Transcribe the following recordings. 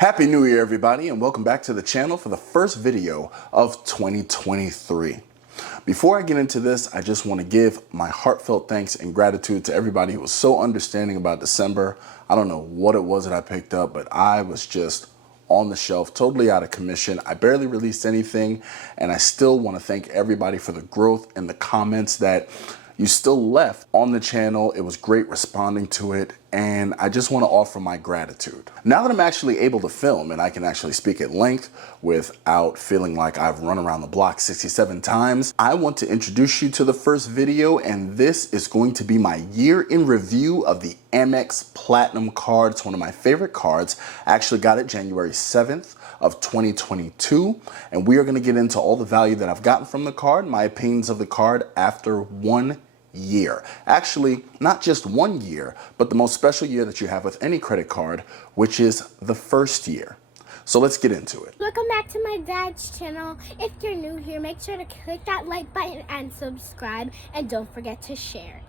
Happy New Year, everybody, and welcome back to the channel for the first video of 2023. Before I get into this, I just want to give my heartfelt thanks and gratitude to everybody who was so understanding about December. I don't know what it was that I picked up, but I was just on the shelf, totally out of commission. I barely released anything, and I still want to thank everybody for the growth and the comments that you still left on the channel. It was great responding to it, and I just want to offer my gratitude. Now that I'm actually able to film and I can actually speak at length without feeling like I've run around the block 67 times, I want to introduce you to the first video, and this is going to be my year in review of the Amex Platinum card. It's one of my favorite cards. I actually got it January 7th of 2022, and we are going to get into all the value that I've gotten from the card, my opinions of the card after 1 year. Actually, not just 1 year, but the most special year that you have with any credit card, which is the first year. So let's get into it. Welcome back to my dad's channel. If you're new here, make sure to click that like button and subscribe, and don't forget to share.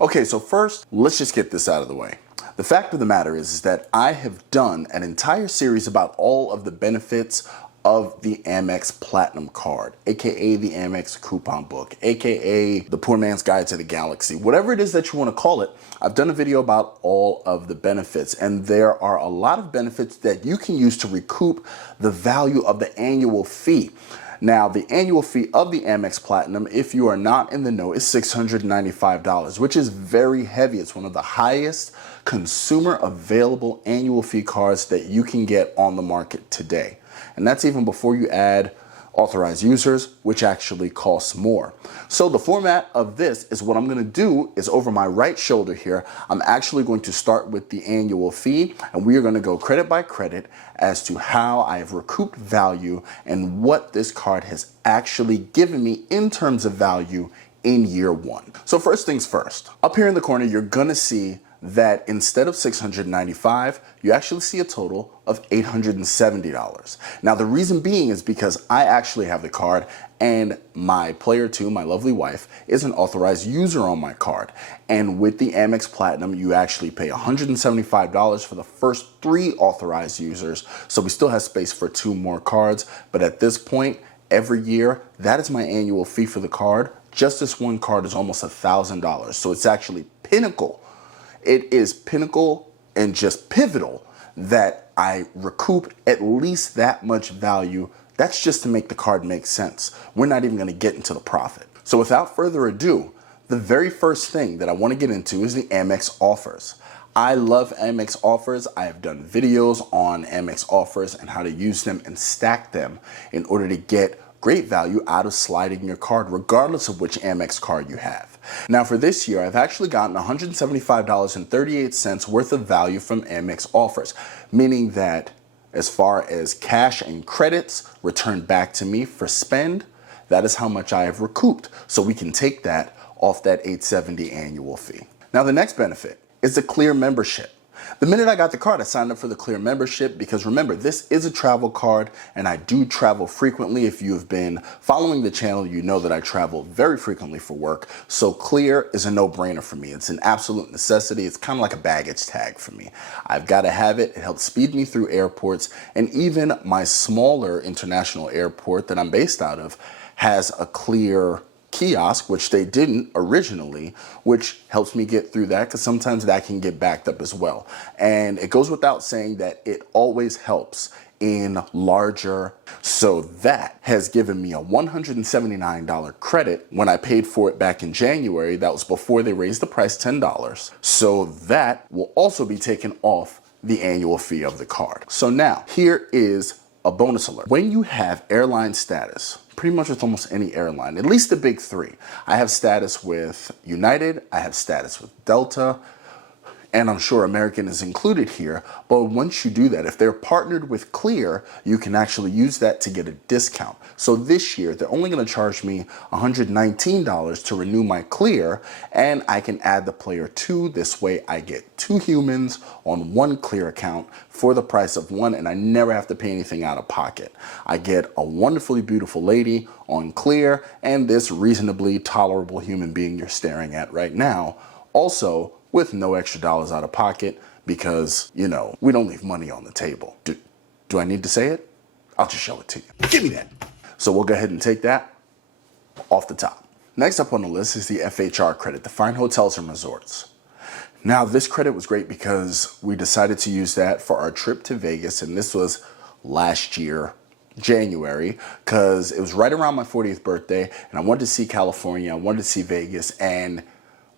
Okay, so first, let's just get this out of the way. The fact of the matter is that I have done an entire series about all of the benefits of the Amex Platinum card, aka the Amex coupon book, aka the poor man's guide to the galaxy, whatever it is that you want to call it. I've done a video about all of the benefits, and there are a lot of benefits that you can use to recoup the value of the annual fee. Now, the annual fee of the Amex Platinum, if you are not in the know, is $695, which is very heavy. It's one of the highest consumer available annual fee cards that you can get on the market today. And that's even before you add authorized users, which actually costs more. So the format of this is what I'm going to do is over my right shoulder here, I'm actually going to start with the annual fee, and we are going to go credit by credit as to how I have recouped value and what this card has actually given me in terms of value in year one. So first things first, up here in the corner, you're going to see that instead of $695, you actually see a total of $870. Now, the reason being is because I actually have the card, and my player two, my lovely wife, is an authorized user on my card. And with the Amex Platinum, you actually pay $175 for the first 3 authorized users. So we still have space for 2 more cards. But at this point, every year, that is my annual fee for the card. Just this one card is almost $1,000. So it's actually pinnacle. It is pinnacle and just pivotal that I recoup at least that much value. That's just to make the card make sense. We're not even going to get into the profit. So without further ado, the very first thing that I want to get into is the Amex Offers. I love Amex Offers. I have done videos on Amex Offers and how to use them and stack them in order to get great value out of sliding your card, regardless of which Amex card you have. Now for this year, I've actually gotten $175.38 worth of value from Amex Offers, meaning that as far as cash and credits returned back to me for spend, that is how much I have recouped. So we can take that off that $870 annual fee. Now the next benefit is the Clear membership. The minute I got the card, I signed up for the Clear membership because remember, this is a travel card and I do travel frequently. If you have been following the channel, you know that I travel very frequently for work. So Clear is a no-brainer for me. It's an absolute necessity. It's kind of like a baggage tag for me. I've got to have it. It helps speed me through airports, and even my smaller international airport that I'm based out of has a Clear kiosk, which they didn't originally, which helps me get through that because sometimes that can get backed up as well. And it goes without saying that it always helps in larger. So that has given me a $179 credit when I paid for it back in January. That was before they raised the price $10. So that will also be taken off the annual fee of the card. So now here is a bonus alert. When you have airline status, pretty much with almost any airline, at least the big 3. I have status with United, I have status with Delta, and I'm sure American is included here. But once you do that, if they're partnered with Clear, you can actually use that to get a discount. So this year, they're only going to charge me $119 to renew my Clear, and I can add the player 2. This way I get 2 humans on 1 Clear account for the price of 1, and I never have to pay anything out of pocket. I get a wonderfully beautiful lady on Clear and this reasonably tolerable human being you're staring at right now, also with no extra dollars out of pocket because, you know, we don't leave money on the table. Do I need to say it? I'll just show it to you. Give me that. So we'll go ahead and take that off the top. Next up on the list is the FHR credit, the Fine Hotels and Resorts. Now, this credit was great because we decided to use that for our trip to Vegas, and this was last year, January, because it was right around my 40th birthday, and I wanted to see California, I wanted to see Vegas, and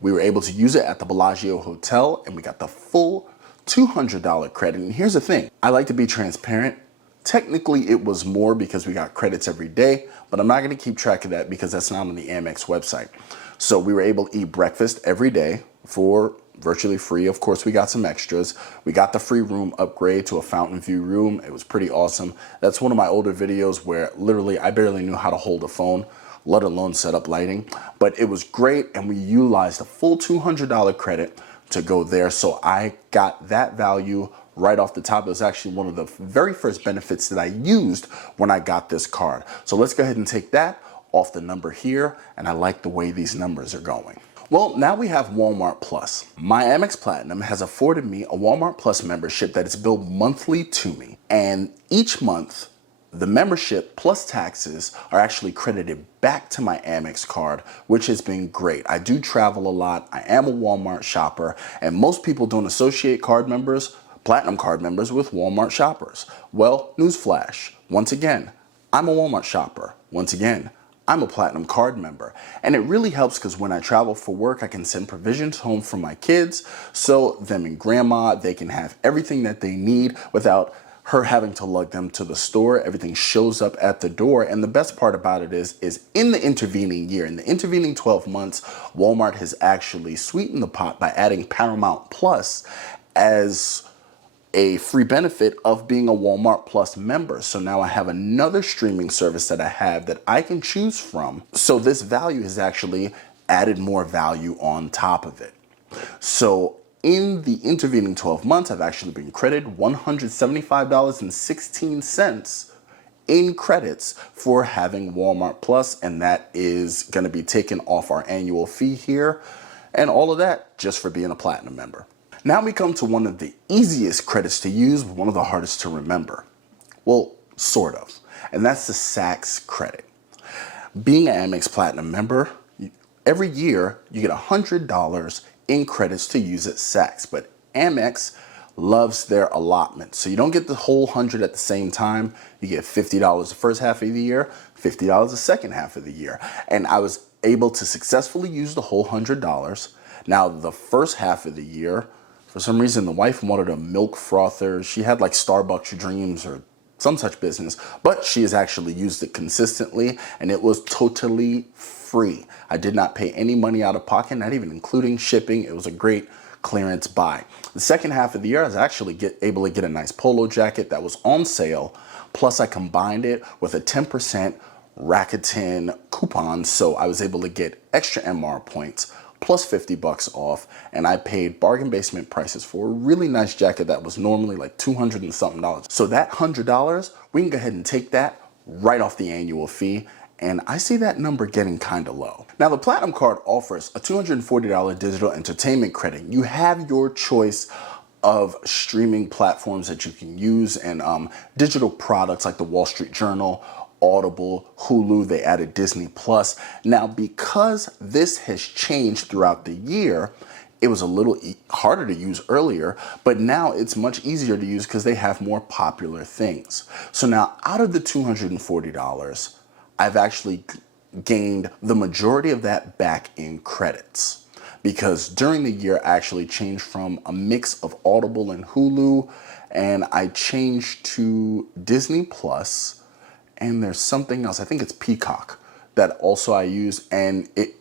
we were able to use it at the Bellagio Hotel, and we got the full $200 credit. And here's the thing, I like to be transparent. Technically, it was more because we got credits every day, but I'm not going to keep track of that because that's not on the Amex website. So we were able to eat breakfast every day for virtually free. Of course, we got some extras. We got the free room upgrade to a fountain view room. It was pretty awesome. That's one of my older videos where literally I barely knew how to hold a phone, let alone set up lighting. But it was great, and we utilized a full $200 credit to go there. So I got that value right off the top. It was actually one of the very first benefits that I used when I got this card. So let's go ahead and take that off the number here, and I like the way these numbers are going. Well, now we have Walmart Plus. My Amex Platinum has afforded me a Walmart Plus membership that is billed monthly to me. And each month, the membership plus taxes are actually credited back to my Amex card, which has been great. I do travel a lot. I am a Walmart shopper, and most people don't associate Platinum card members with Walmart shoppers. Well, newsflash. Once again, I'm a Walmart shopper. Once again, I'm a Platinum card member, and it really helps because when I travel for work, I can send provisions home for my kids, so them and grandma, they can have everything that they need without her having to lug them to the store. Everything shows up at the door, and the best part about it is in the intervening year, in the intervening 12 months, Walmart has actually sweetened the pot by adding Paramount Plus as a free benefit of being a Walmart Plus member. So now I have another streaming service that I have that I can choose from. So this value has actually added more value on top of it. So in the intervening 12 months, I've actually been credited $175.16 in credits for having Walmart Plus, and that is gonna be taken off our annual fee here, and all of that just for being a Platinum member. Now we come to one of the easiest credits to use, but one of the hardest to remember. Well, sort of. And that's the Saks credit. Being an Amex Platinum member, every year you get $100 in credits to use at Saks, but Amex loves their allotment. So you don't get the whole 100 at the same time. You get $50 the first half of the year, $50 the second half of the year. And I was able to successfully use the whole $100. Now the first half of the year, for some reason, the wife wanted a milk frother. She had like Starbucks Dreams or some such business, but she has actually used it consistently, and it was totally free. I did not pay any money out of pocket, not even including shipping. It was a great clearance buy. The second half of the year, I was actually able to get a nice polo jacket that was on sale. Plus, I combined it with a 10% Rakuten coupon, so I was able to get extra MR points plus $50 off, and I paid bargain basement prices for a really nice jacket that was normally like $200 and something. So that $100, we can go ahead and take that right off the annual fee, and I see that number getting kind of low. Now the Platinum card offers a $240 digital entertainment credit. You have your choice of streaming platforms that you can use, and digital products like the Wall Street Journal, Audible, Hulu, they added Disney Plus. Now, because this has changed throughout the year, it was a little harder to use earlier, but now it's much easier to use because they have more popular things. So now out of the $240, I've actually gained the majority of that back in credits, because during the year I actually changed from a mix of Audible and Hulu, and I changed to Disney Plus, and there's something else, I think it's Peacock, that also I use, and it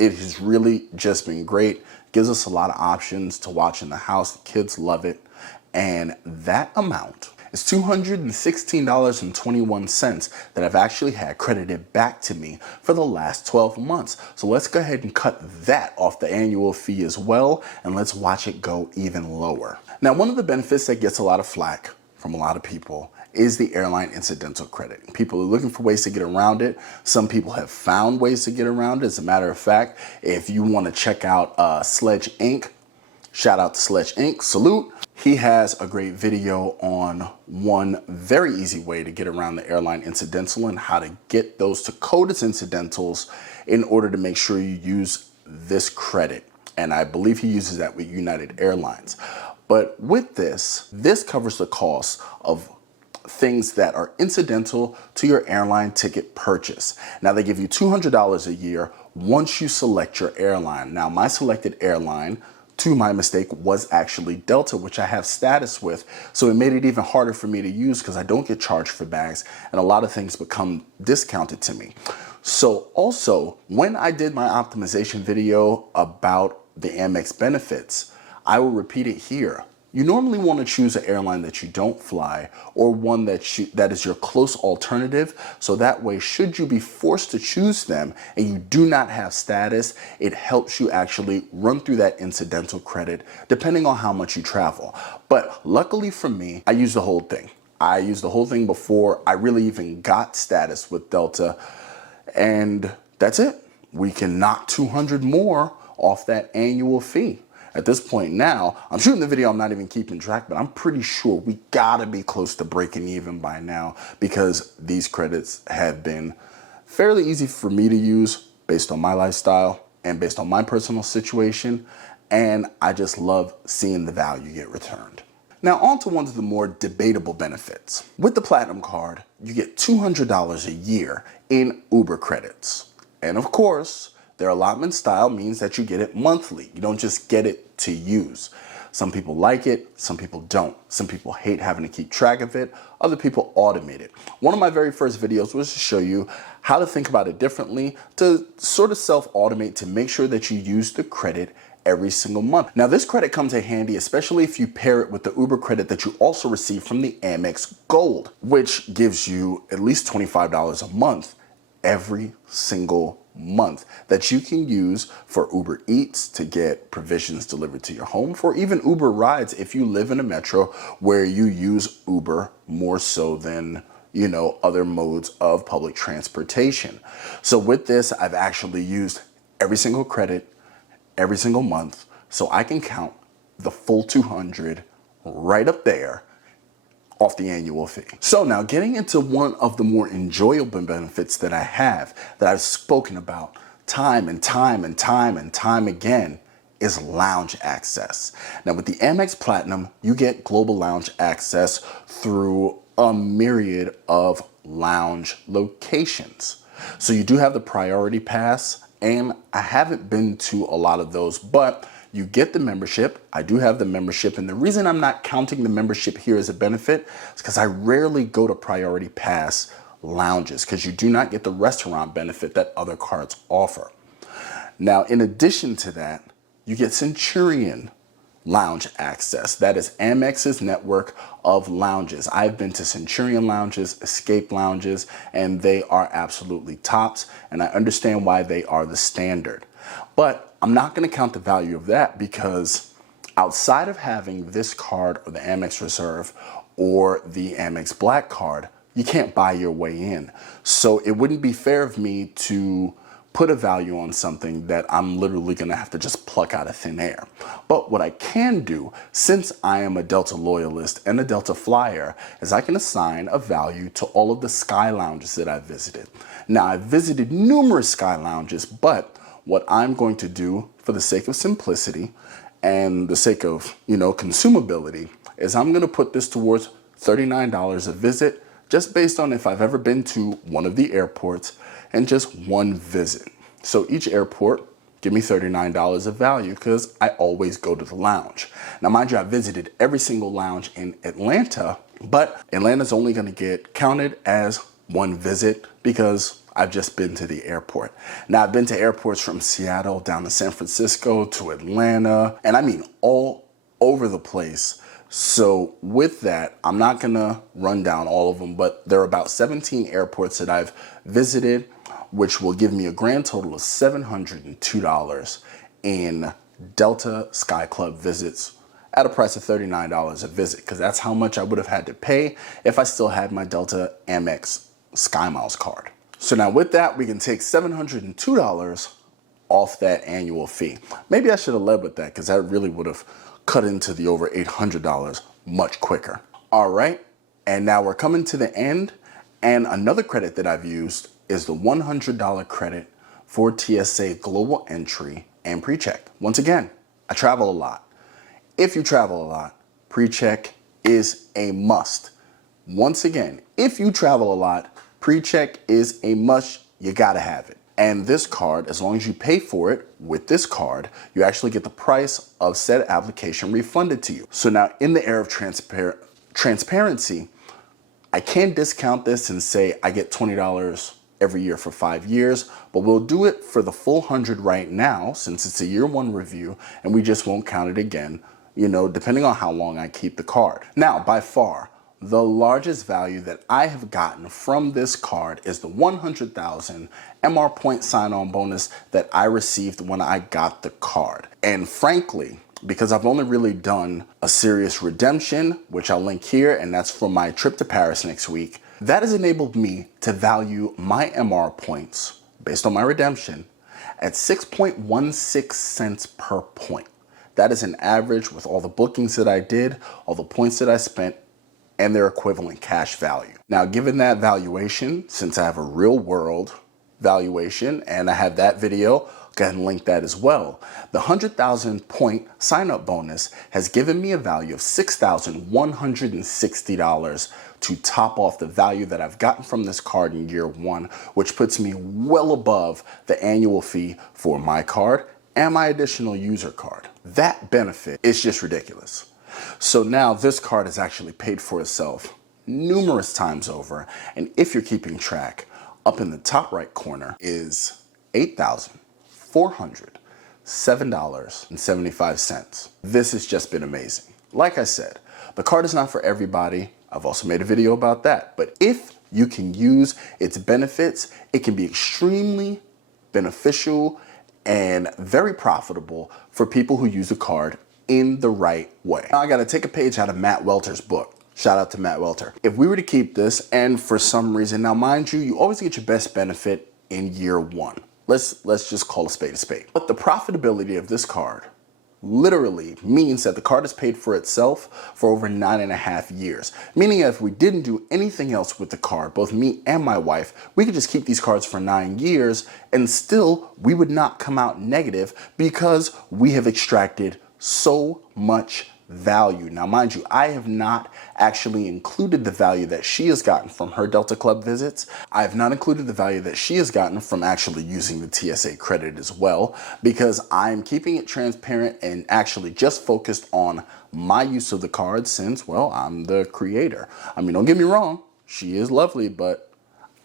has really just been great. Gives us a lot of options to watch in the house. The kids love it, and that amount is $216.21 that I've actually had credited back to me for the last 12 months. So let's go ahead and cut that off the annual fee as well, and let's watch it go even lower. Now, one of the benefits that gets a lot of flack from a lot of people is the airline incidental credit. People are looking for ways to get around it. Some people have found ways to get around it. As a matter of fact, if you want to check out Sledge Inc., shout out to Sledge Inc., salute. He has a great video on one very easy way to get around the airline incidental and how to get those to code as incidentals in order to make sure you use this credit. And I believe he uses that with United Airlines. But with this covers the cost of things that are incidental to your airline ticket purchase. Now they give you $200 a year once you select your airline. Now my selected airline, to my mistake, was actually Delta, which I have status with. So it made it even harder for me to use because I don't get charged for bags and a lot of things become discounted to me. So also, when I did my optimization video about the Amex benefits, I will repeat it here. You normally want to choose an airline that you don't fly or one that is your close alternative. So that way, should you be forced to choose them and you do not have status, it helps you actually run through that incidental credit depending on how much you travel. But luckily for me, I use the whole thing. I used the whole thing before I really even got status with Delta. And that's it. We can knock 200 more off that annual fee. At this point now, I'm shooting the video, I'm not even keeping track, but I'm pretty sure we gotta be close to breaking even by now because these credits have been fairly easy for me to use based on my lifestyle and based on my personal situation. And I just love seeing the value get returned. Now on to one of the more debatable benefits. With the Platinum card, you get $200 a year in Uber credits. And of course, their allotment style means that you get it monthly. You don't just get it to use. Some people like it, some people don't. Some people hate having to keep track of it. Other people automate it. One of my very first videos was to show you how to think about it differently, to sort of self-automate to make sure that you use the credit every single month. Now this credit comes in handy, especially if you pair it with the Uber credit that you also receive from the Amex Gold, which gives you at least $25 a month every single month that you can use for Uber Eats to get provisions delivered to your home, for even Uber rides if you live in a metro where you use Uber more so than, you know, other modes of public transportation. So with this, I've actually used every single credit every single month, so I can count the full 200 right up there off the annual fee. So now getting into one of the more enjoyable benefits that I have, that I've spoken about time and time again, is lounge access. Now with the Amex Platinum, you get global lounge access through a myriad of lounge locations. So you do have the priority pass, and I haven't been to a lot of those, but you get the membership. I do have the membership, and the reason I'm not counting the membership here as a benefit is because I rarely go to priority pass lounges because you do not get the restaurant benefit that other cards offer. Now, in addition to that, you get Centurion lounge access. That is Amex's network of lounges. I've been to Centurion lounges, Escape lounges, and they are absolutely tops, and I understand why they are the standard. But I'm not going to count the value of that because outside of having this card or the Amex Reserve or the Amex Black card, you can't buy your way in. So it wouldn't be fair of me to put a value on something that I'm literally gonna have to just pluck out of thin air. But what I can do, since I am a Delta loyalist and a Delta flyer, is I can assign a value to all of the Sky Lounges that I've visited. Now, I've visited numerous Sky Lounges, but what I'm going to do for the sake of simplicity and the sake of, you know, consumability, is I'm gonna put this towards $39 a visit, just based on if I've ever been to one of the airports and just one visit. So each airport, give me $39 of value because I always go to the lounge. Now, mind you, I visited every single lounge in Atlanta, but Atlanta's only gonna get counted as one visit because I've just been to the airport. Now, I've been to airports from Seattle down to San Francisco to Atlanta, and I mean all over the place. So with that, I'm not gonna run down all of them, but there are about 17 airports that I've visited, which will give me a grand total of $702 in Delta Sky Club visits at a price of $39 a visit, because that's how much I would have had to pay if I still had my Delta Amex Sky Miles card. So now with that, we can take $702 off that annual fee. Maybe I should have led with that because that really would have cut into the over $800 much quicker. All right, and now we're coming to the end, and another credit that I've used is the $100 credit for TSA Global Entry and PreCheck. Once again, I travel a lot. If you travel a lot, PreCheck is a must. Once again, if you travel a lot, PreCheck is a must. You gotta have it. And this card, as long as you pay for it with this card, you actually get the price of said application refunded to you. So now, in the era of transparency, I can discount this and say I get $20 every year for 5 years, but we'll do it for the full 100 right now since it's a year one review, and we just won't count it again, you know, depending on how long I keep the card. Now, by far, the largest value that I have gotten from this card is the 100,000 MR point sign-on bonus that I received when I got the card. And frankly, because I've only really done a serious redemption, which I'll link here, and that's for my trip to Paris next week, that has enabled me to value my MR points based on my redemption at 6.16 cents per point. That is an average with all the bookings that I did, all the points that I spent, and their equivalent cash value. Now, given that valuation, since I have a real world valuation and I have that video, go ahead and link that as well. The 100,000 point sign up bonus has given me a value of $6,160 to top off the value that I've gotten from this card in year one, which puts me well above the annual fee for my card and my additional user card. That benefit is just ridiculous. So now this card has actually paid for itself numerous times over. And if you're keeping track, up in the top right corner is $8,407.75. This has just been amazing. Like I said, the card is not for everybody. I've also made a video about that. But if you can use its benefits, it can be extremely beneficial and very profitable for people who use the card in the right way. Now I gotta take a page out of Matt Welter's book. Shout out to Matt Welter. If we were to keep this, and for some reason, now mind you, you always get your best benefit in year one. Let's just call a spade a spade. But the profitability of this card literally means that the card has paid for itself for over 9.5 years. Meaning if we didn't do anything else with the card, both me and my wife, we could just keep these cards for 9 years and still we would not come out negative because we have extracted so much value. Now, mind you, I have not actually included the value that she has gotten from her Delta Club visits. I have not included the value that she has gotten from actually using the TSA credit as well, because I'm keeping it transparent and actually just focused on my use of the card since, well, I'm the creator. I mean, don't get me wrong, she is lovely, but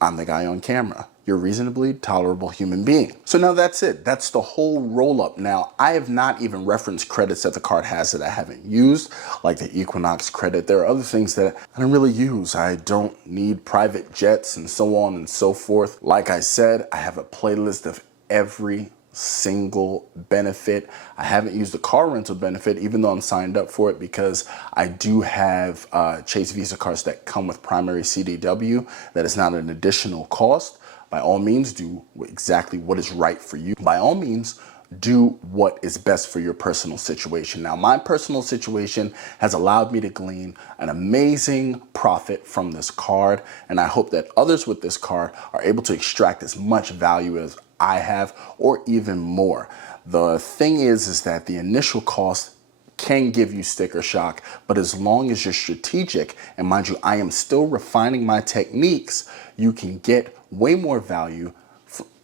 I'm the guy on camera. You're a reasonably tolerable human being. So now that's it. That's the whole roll up. Now, I have not even referenced credits that the card has that I haven't used, like the Equinox credit. There are other things that I don't really use. I don't need private jets and so on and so forth. Like I said, I have a playlist of every single benefit. I haven't used the car rental benefit, even though I'm signed up for it, because I do have Chase Visa cards that come with primary CDW. That is not an additional cost. By all means, do exactly what is right for you. By all means, do what is best for your personal situation. Now, my personal situation has allowed me to glean an amazing profit from this card, and I hope that others with this card are able to extract as much value as I have, or even more. The thing is that the initial cost can give you sticker shock, but as long as you're strategic, and mind you, I am still refining my techniques, you can get way more value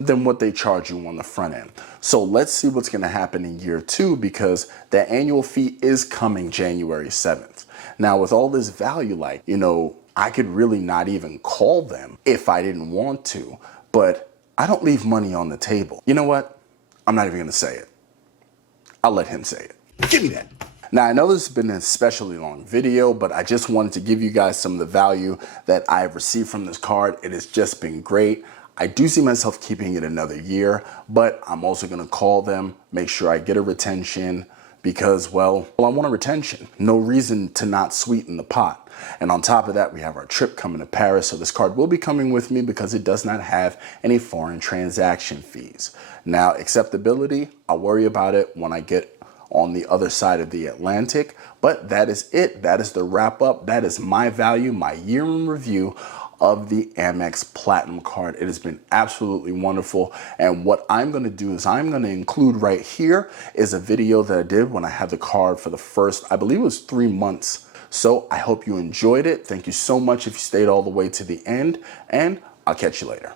than what they charge you on the front end. So let's see what's gonna happen in year two, because that annual fee is coming January 7th. Now, with all this value, like, you know, I could really not even call them if I didn't want to, but I don't leave money on the table. You know what? I'm not even gonna say it. I'll let him say it. Give me that. Now, I know this has been an especially long video, but I just wanted to give you guys some of the value that I've received from this card. It has just been great. I do see myself keeping it another year, but I'm also gonna call them, make sure I get a retention, because, well, I want a retention. No reason to not sweeten the pot. And on top of that, we have our trip coming to Paris. So this card will be coming with me because it does not have any foreign transaction fees. Now, acceptability, I'll worry about it when I get on the other side of the Atlantic. But that is it. That is the wrap up. That is my value, my year in review of the Amex Platinum card. It has been absolutely wonderful. And what I'm going to do is I'm going to include right here is a video that I did when I had the card for the first, I believe it was 3 months. So I hope you enjoyed it. Thank you so much if you stayed all the way to the end, and I'll catch you later.